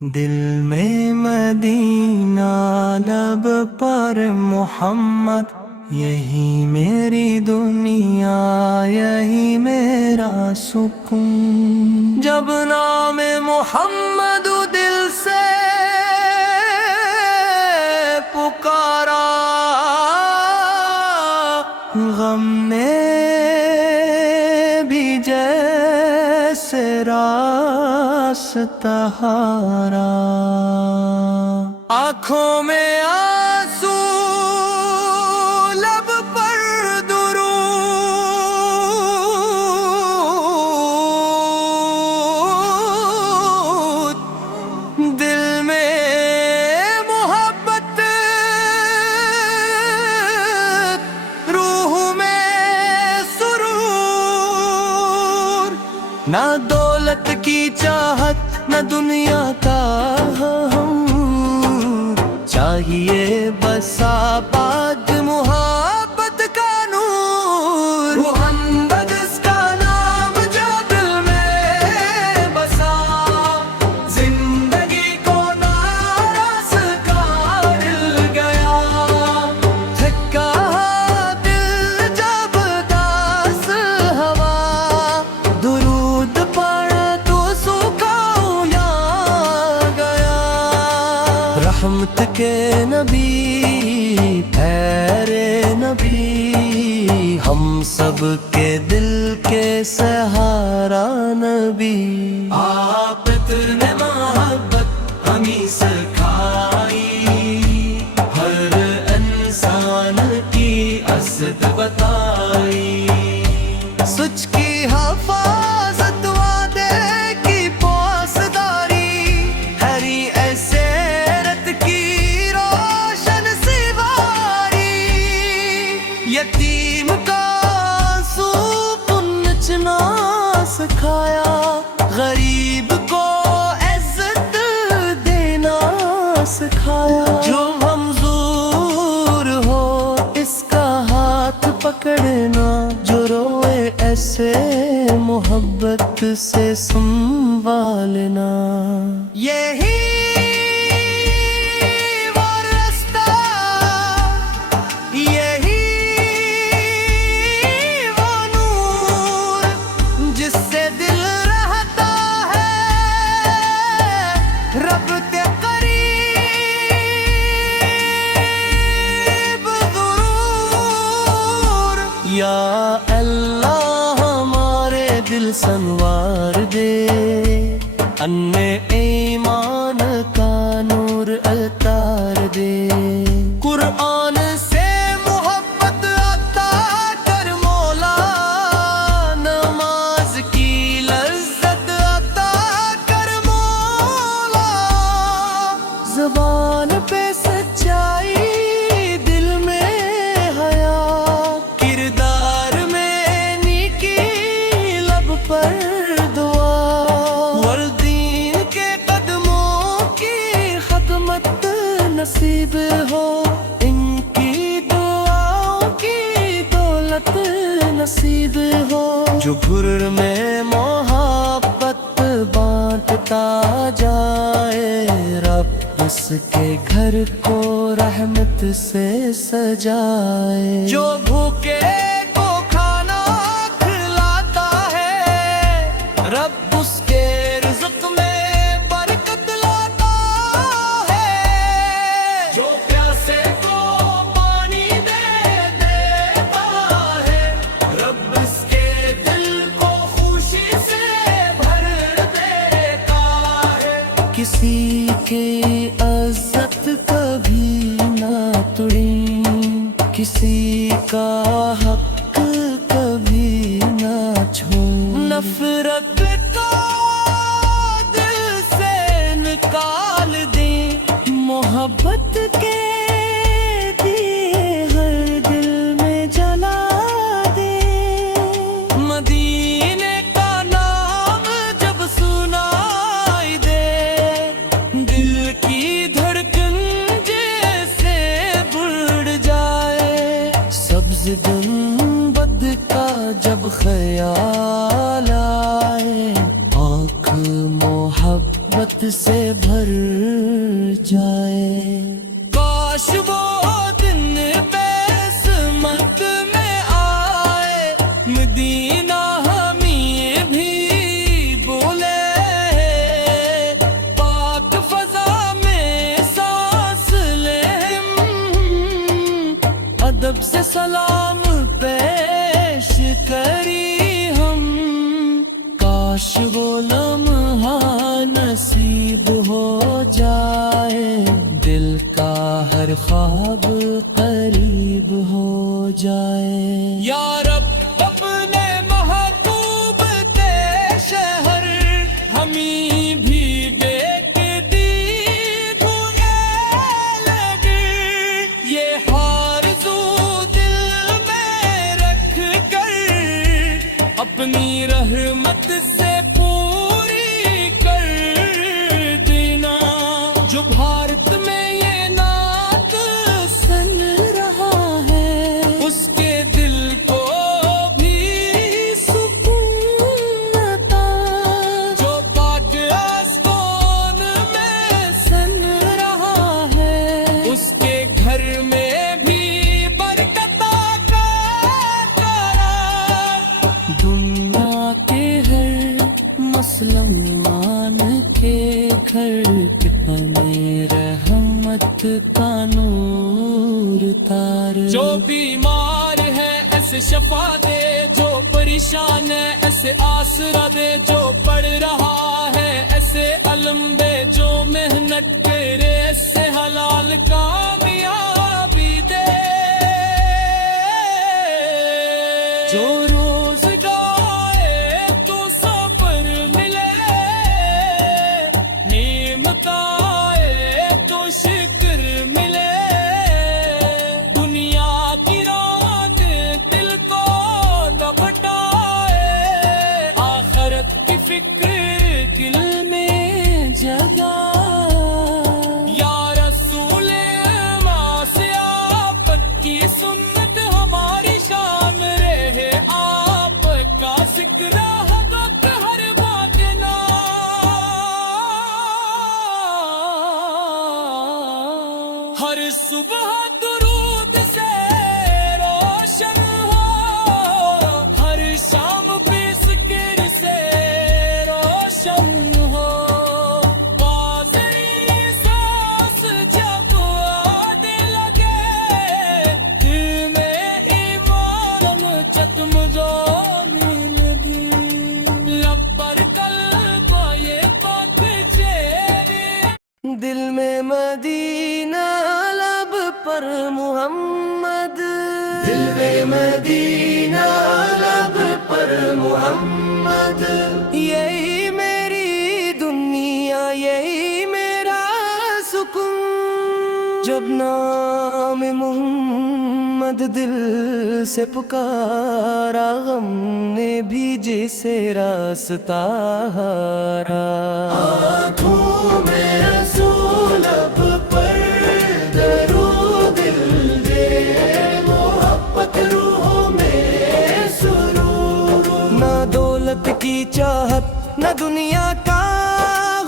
دل میں مدینہ لب پر محمد، یہی میری دنیا یہی میرا سکون۔ جب نام محمد دل سے پکارا، غم نے بھی جیسے راستہ ہارا۔ آنکھوں میں آنسو، لب پر درود، دل میں محبت، روح میں سرور۔ نہ دولت کی چاہت نہ دنیا کا ہم، چاہیے بس آباد محبت کا نور۔ محمد اس کا نام جو دل میں بسا، زندگی کو ناراض کر گیا۔ تھکا دل جب داس ہوا، درود پڑھ تو سکھایا گیا۔ رحمت کے نبی، پیارے نبی، ہم سب کے دل کے سہارا نبی۔ آپ نے محبت ہمیں سکھائی، ہر انسان کی عزت بتائی۔ سچ کی حفاظت، وعدے کی پاسداری، ہری ایسے رت کی روشن سواری۔ یتیم کا آنسو پنچنا سکھایا، غریب کو عزت دینا سکھایا۔ جو معذور ہو اس کا ہاتھ پکڑنا، جو روئے ایسے محبت سے سنبھالنا۔ یہی وہ راستہ، یہی وہ نور، جس سے دل رہتا ہے رب کے قریب ضرور۔ یا اللہ ہمارے دل سنوار دے، ان ایمان کا نور اتار دے۔ قرآن سے محبت عطا کر مولا، نماز کی لذت عطا کر مولا۔ زبان پہ سچائی، دل میں حیا، کردار میں نیکی، لب پر دعا۔ والدین کے قدموں کی خدمت نصیب ہو، ان کی دعاؤں کی دولت نصیب ہو۔ جو گھر میں محبت بانٹتا جائے، رب اس کے گھر کو رحمت سے سجائے۔ جو بھوکے کو کھانا کھلاتا ہے، رب اس کے رزق میں برکت لاتا ہے۔ جو پیاسے کو پانی دے دیتا ہے، رب اس کے دل کو خوشی سے بھر دیتا ہے۔ کسی کی عزت کبھی نہ توڑی، کسی کا حق کبھی نہ چھو۔ نفرت کو دل سے نکال دیں، محبت کے دیے ہر دل میں جلا دیں۔ مدینے کا نام جب سنائی دے، دل کی دھڑکن جیسے بڑھ جائے۔ سبز گنبد کا جب خیال آئے، آنکھ محبت سے بھر بھر جائے۔ کاش وہ دن قسمت میں آئے، مدینہ ہمیں بھی بولے، پاک فضا میں سانس لیں، ادب سے سلام پیش کری ہم۔ کاش وہ لمحہ نصیب ہو جائے، دل کا ہر خواب قریب ہو جائے۔ یا رب اپنے محبوب کے شہر ہمیں بھی دیکھ دید ہوئے لگے، یہ آرزو دل میں رکھ کر اپنی رحمت سے پوری کر دینا۔ جو بھارت میں یہ نعت سن رہا ہے، اس کے دل کو بھی سکون عطا۔ جو پاک آسمان میں سن رہا ہے، اس کے گھر میں بھی برکت کا قرار۔ دنیا کے ہر مسلمان کے گھر میں رحمت کا نور تار۔ جو بیمار ہے ایسے شفا دے، جو پریشان ہے ایسے آسرا دے، جو پڑھ رہا ہے ایسے علم دے، جو محنت کرے ایسے حلال کامیابی دے، جو روز گائے تو صبر ملے، نعمت آئے تو شکر ملے۔ دنیا کی راند دل کو نہ بٹائے، آخرت کی فکر دل میں جگائے۔ یا رسول ماں سے آپ کی سنت ہماری شان رہے، آپ کا ذکر حضرت ہر باغنا۔ ہر صبح درود سے روشن ہو، ہر شام بھی ذکر سے روشن ہو۔ بازری سانس جب آنے لگے، دل میں ایمان چتم جانے لگے، لب پر قلب یہ بات چہرے، دل میں مدینہ لب پر محمد، دل میں مدینہ لب پر محمد۔ یہی میری دنیا، یہی میرا سکون، جب نام محمد دل سے پکارا، غم نے بھی جسے راستہ ہارا۔ آنکھوں میں رسول اب پر درود دل دے، محبت روحوں میں سرور۔ نہ دولت کی چاہت نہ دنیا کا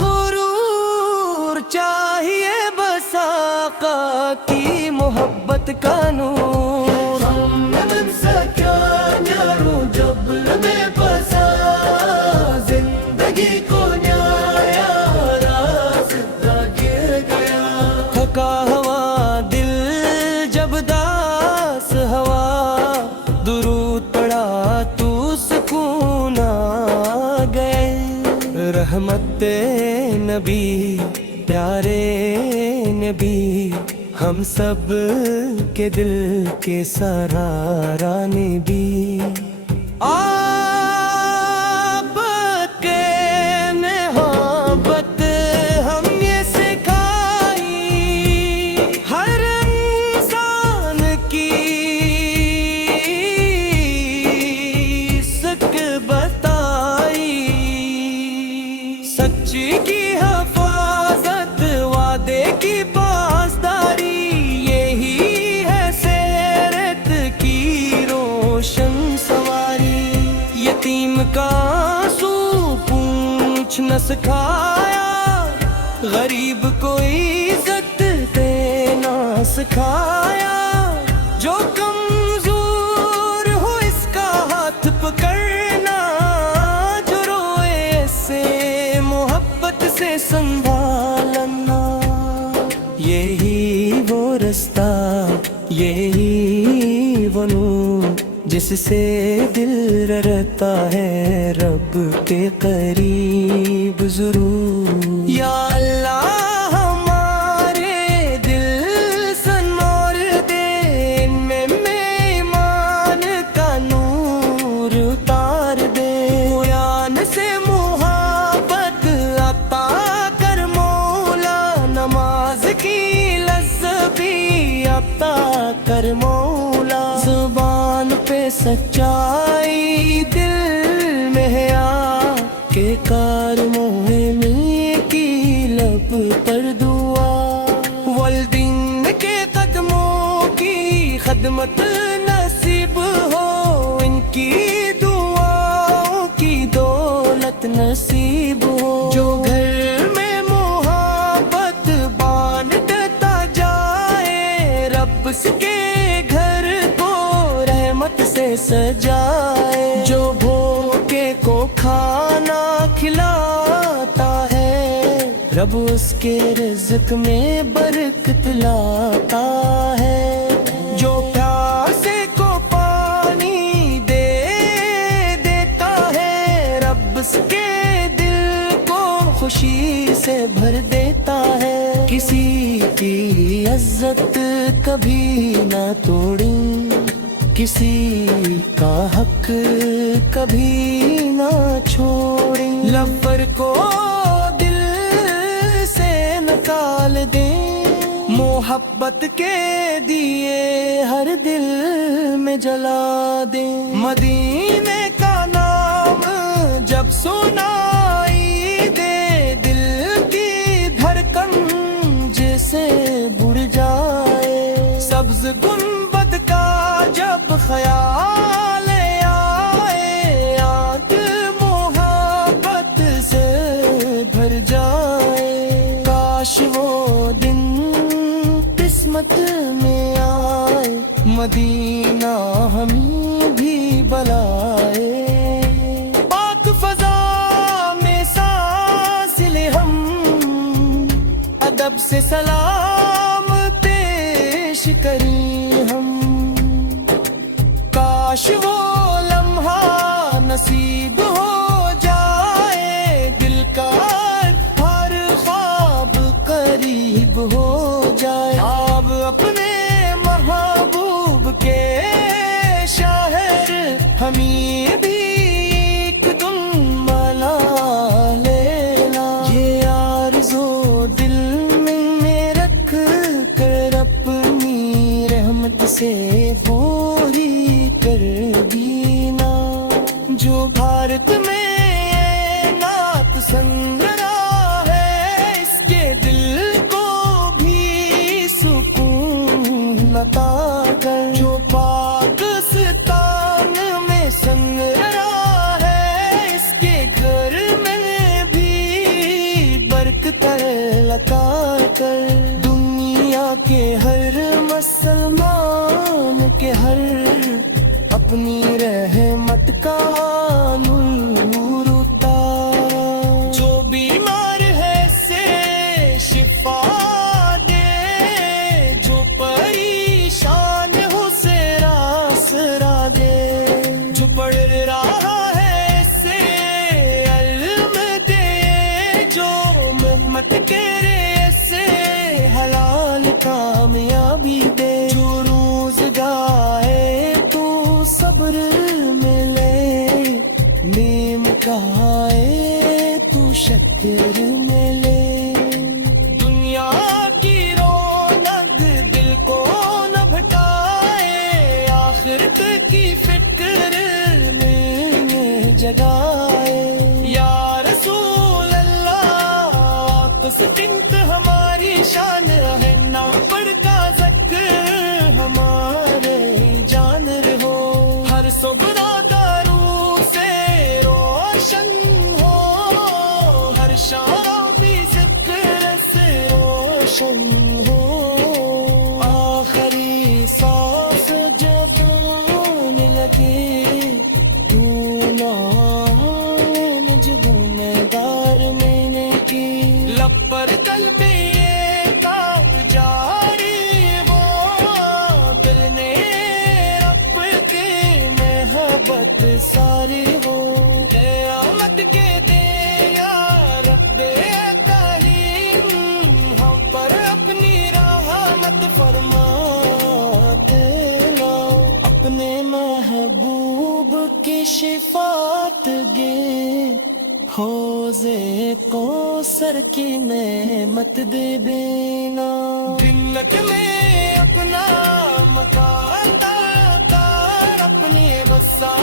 غرور، چاہیے بس آقا کی محبت کا نور۔ ہم نے من سکیا نیارو جب میں بسا، زندگی کو نیایا راستہ گر گیا۔ تھکا ہوا دل جب داس ہوا، درود پڑا تو سکون آ گئے۔ رحمت نبی پیارے نبی، ہم سب کے دل کے سرارا نبی۔ آپ کے محبت ہم یہ سکھائی، ہر انسان کی سک بتائی۔ سچی کی حفاظت، وعدے کی پاسداری، یہی ہے سیرت کی روشن سواری۔ یتیم کا آنسو پوچھ نہ سکھایا، غریب غریب کو عزت دینا سکھایا، جو کمزور ہو اس کا ہاتھ پکڑنا، جو روئے ایسے محبت سے سنبھالنا، یہی وہ رستہ، یہی وہ نور جس سے دل رہتا ہے رب کے قریب ضرور۔ یا اللہ ہمارے دل سنور دے، ان میں ایمان کا نور اتار دے، قرآن سے محبت عطا کر مولا، نماز کی لذت بھی عطا کر مولا، زبان پہ سچائی دل میں حیا کے کار مومن کی لب پر دعا، والدین کے قدموں کی خدمت نصیب ہو، ان کی دعاؤں کی دولت نصیب ہو، جو گھر میں محبت بانٹتا جائے، رب کے گھر کو رحمت سے سجائے، جو بھوکے کو کھانا کھلاتا ہے، رب اس کے رزق میں برکت لاتا ہے، جو پیاسے کو پانی دے دیتا ہے، رب اس کے دل کو خوشی سے بھر دیتا ہے، کسی کی عزت کبھی نہ توڑیں، کسی کا حق کبھی نہ چھوڑیں، لفظ کو دل سے نکال دیں، محبت کے دیے ہر دل میں جلا دیں، مدینے کا نام جب سنائی دے، دل کی دھڑکن جیسے بڑھ جائے، سبز گنبد کا جب خیال آئے، آنکھ محبت سے بھر جائے، کاش وہ دن قسمت میں آئے، مدینہ ہمیں بھی بلائے، پاک فضا میں سانس لے ہم، ادب سے سلام پیش کریں ہم، کاش وہ لمحہ نصیب ہو جائے، دل کا ہر خواب قریب ہو جائے، آپ اپنے محبوب کے شہر ہمیں بھی ایک دن ملا لینا، یہ آرزو دل میں رکھ کر اپنی رحمت سے پوری کر دینا، جو بھارت میں نعت سن رہا ہے، اس کے دل کو بھی سکون عطا کر، جو پاکستان میں سن رہا ہے، اس کے گھر میں بھی برکت عطا کر، دنیا کے ہر مسلمان کے ہر اپنی رحمت کا نور اتار، جو بیمار ہے سے شفا دے، جو پریشان ہو سے آسرا دے، جو پڑھ رہا ہے سے علم دے، جو محمد کے رے سے حلال کامیابی دے، جو روز گائے تو صبر ملے، نیم کہائے تو شکر ملے، دنیا کی رونق دل کو نہ بھٹائے، آخرت کی فکر میں جگائے، یا رسول اللہ آپ سے قسمت ہماری شان ہے، نہ پڑتا ذکر ہمارے جان رہو، ہر صبح دارو سے روشن ہو، ہر شام بھی ذکر سے روشن ہو آخری سانس جب آنے لگے کیوں نہ نجوم میں دار میں نے کی لب پر قلبی یہ کار جاری ہو دل نے رب کے محبت ساری ہو قیامت کے دے یا رب کریم ہم پر اپنی رحمت فرماتے لاؤ اپنے محبوب کی شفاعت گے حوضے کوثر کی نعمت دے دینا جنت میں اپنا مکان کر اپنی بسا